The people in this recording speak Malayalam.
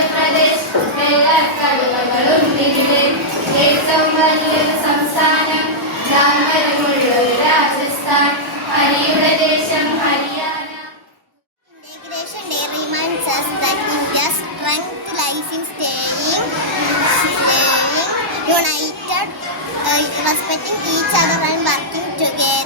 മധ്യപ്രദേശ് എല്ലാ കഴിവുകളും ഇതിലെ ഏറ്റവും വലിയൊരു സംസ്ഥാനം ഡാമരമുള്ളൊരു രാജസ്ഥാൻ ഹരിയുടെ ദേശം Haryana. Integration Day reminds us that India's strength lies in staying united, respecting each other and working together.